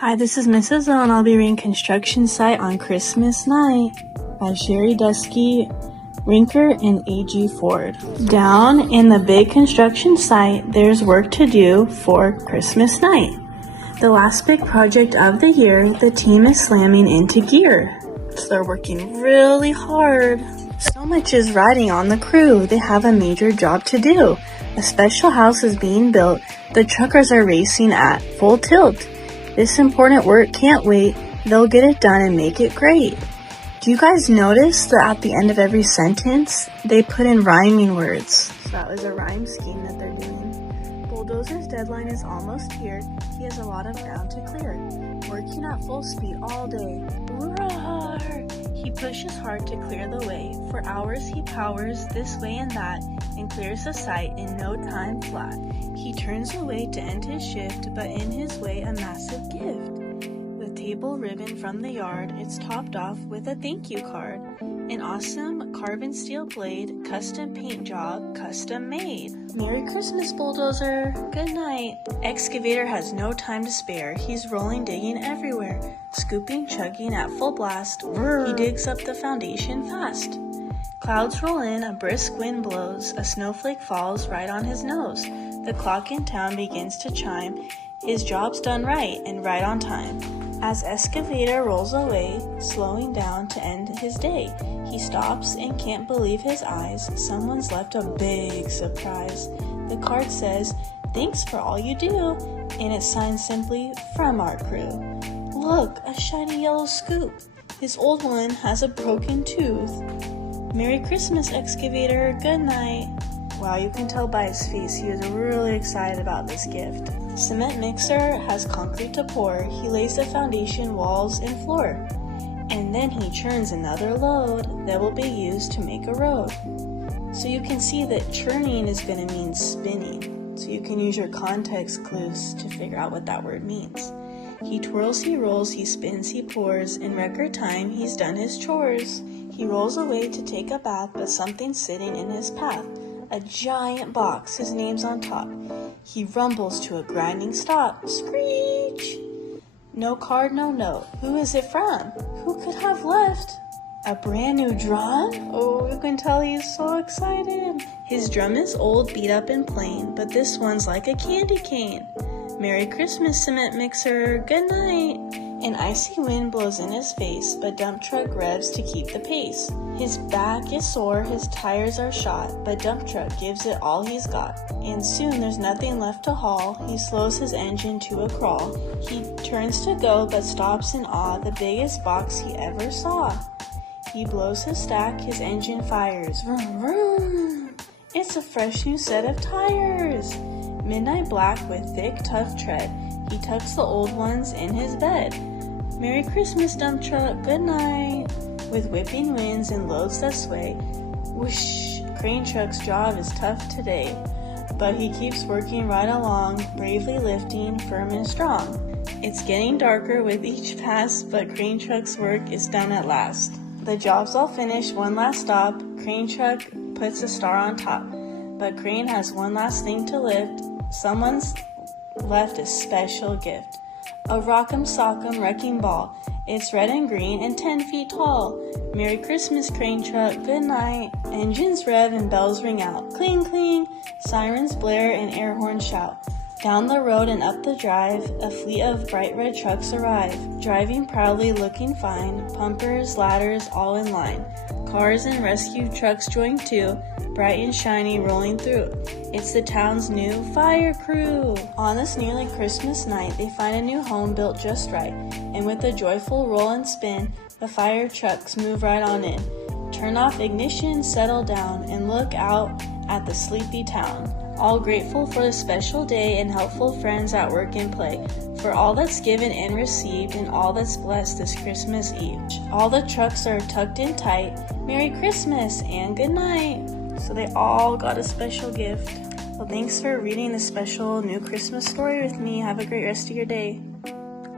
Hi, this is Mrs.O and I'll be reading Construction Site on Christmas Night by Sherry Dusky, Rinker, and A.G. Ford. Down in the big construction site, there's work to do for Christmas night. The last big project of the year, the team is slamming into gear. So they're working really hard. So much is riding on the crew. They have a major job to do. A special house is being built. The truckers are racing at full tilt. This important work can't wait. They'll get it done and make it great. Do you guys notice that at the end of every sentence, they put in rhyming words? So that was a rhyme scheme that they're doing. Bulldozer's deadline is almost here. He has a lot of ground to clear. Working at full speed all day. Roar! He pushes hard to clear the way. For hours he powers this way and that and clears the site in no time flat. He turns away to end his shift, but in his way a massive gift. With table ribbon from the yard, it's topped off with a thank you card. An awesome carbon steel blade, custom paint job, custom made. Merry Christmas, Bulldozer. Good night. Excavator has no time to spare. He's rolling, digging everywhere. Scooping, chugging at full blast. He digs up the foundation fast. Clouds roll in, a brisk wind blows. A snowflake falls right on his nose. The clock in town begins to chime. His job's done right and right on time. As excavator rolls away, slowing down to end his day, he stops and can't believe his eyes. Someone's left a big surprise. The card says, "Thanks for all you do," and it's signed simply, "From our crew." Look, a shiny yellow scoop. His old one has a broken tooth. Merry Christmas, excavator. Good night. Wow, you can tell by his face he was really excited about this gift. Cement mixer has concrete to pour. He lays the foundation, walls, and floor. And then he churns another load that will be used to make a road. So you can see that churning is going to mean spinning. So you can use your context clues to figure out what that word means. He twirls, he rolls, he spins, he pours. In record time, he's done his chores. He rolls away to take a bath, but something's sitting in his path. A giant box, his name's on top. He rumbles to a grinding stop. Screech! No card, no note. Who is it from? Who could have left a brand new drum? Oh, you can tell he's so excited. His drum is old, beat up and plain, but this one's like a candy cane. Merry Christmas, cement mixer. Good night. An icy wind blows in his face, but dump truck revs to keep the pace. His back is sore, his tires are shot, but dump truck gives it all he's got. And soon there's nothing left to haul. He slows his engine to a crawl. He turns to go, but stops in awe, the biggest box he ever saw. He blows his stack, his engine fires. Vroom, vroom. It's a fresh new set of tires. Midnight black with thick, tough tread. He tucks the old ones in his bed. Merry Christmas, dump truck, good night. With whipping winds and loads that sway, whoosh, crane truck's job is tough today. But he keeps working right along, bravely lifting, firm and strong. It's getting darker with each pass, but crane truck's work is done at last. The job's all finished, one last stop. Crane truck puts a star on top. But crane has one last thing to lift. Someone's left a special gift. A rock'em sock'em wrecking ball. It's red and green and 10 feet tall. Merry Christmas, crane truck, good night. Engines rev and bells ring out. Cling, cling, sirens blare and air horns shout. Down the road and up the drive, a fleet of bright red trucks arrive. Driving proudly, looking fine. Pumpers, ladders, all in line. Cars and rescue trucks join too, bright and shiny rolling through. It's the town's new fire crew. On this nearly Christmas night, they find a new home built just right. And with a joyful roll and spin, the fire trucks move right on in. Turn off ignition, settle down, and look out at the sleepy town. All grateful for the special day and helpful friends at work and play. For all that's given and received and all that's blessed this Christmas Eve. All the trucks are tucked in tight. Merry Christmas and good night. So they all got a special gift. Well, thanks for reading this special new Christmas story with me. Have a great rest of your day.